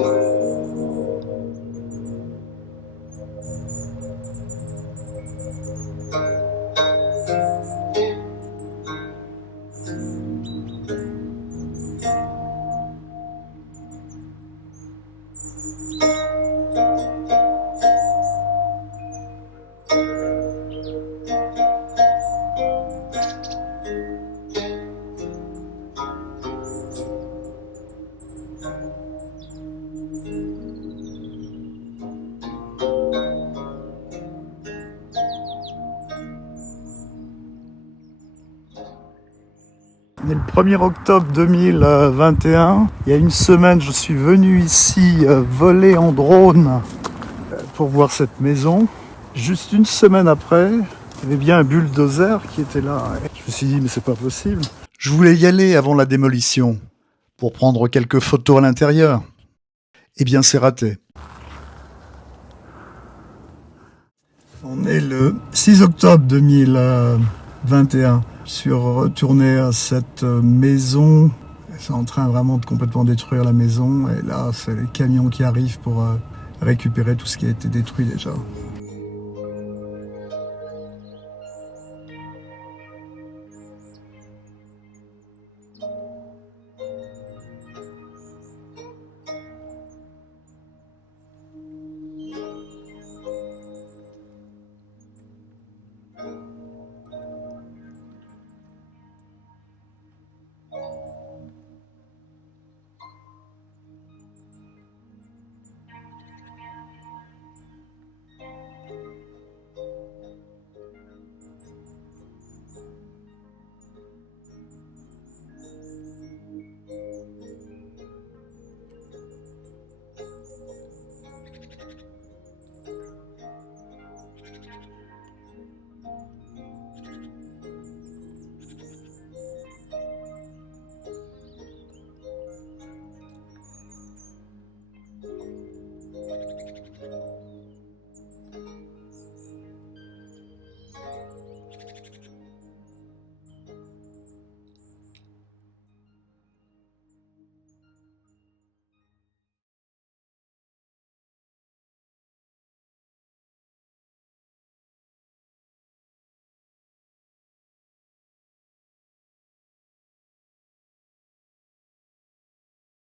On est le 1er octobre 2021. Il y a une semaine, je suis venu ici voler en drone pour voir cette maison. Juste une semaine après, il y avait bien un bulldozer qui était là. Je me suis dit, mais c'est pas possible. Je voulais y aller avant la démolition pour prendre quelques photos à l'intérieur. Eh bien, c'est raté. On est le 6 octobre 2021. Je suis retourné à cette maison. C'est en train vraiment de complètement détruire la maison. Et là, c'est les camions qui arrivent pour récupérer tout ce qui a été détruit déjà.